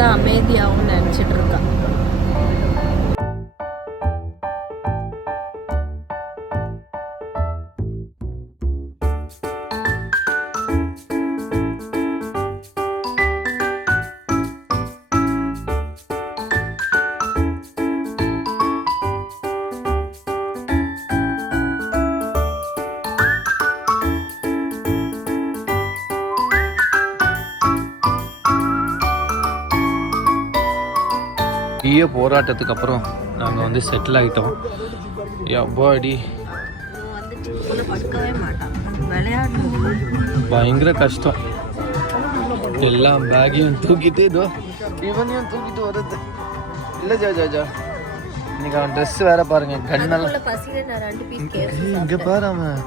தான் அமைதியாகவும் நினச்சிட்டு இருக்கான். பெரிய போராட்டத்துக்கு அப்புறம் நாங்கள் வந்து செட்டில் ஆகிட்டோம். எப்பாடி பயங்கர கஷ்டம். எல்லா பேக்கையும் தூக்கிட்டு இவனையும் தூக்கிட்டு வர்றது இல்லை. ஜா இன்னைக்கு அவன் ட்ரெஸ் வேற பாருங்க, கண்ணெல்லாம் இங்க பாரு. அவன்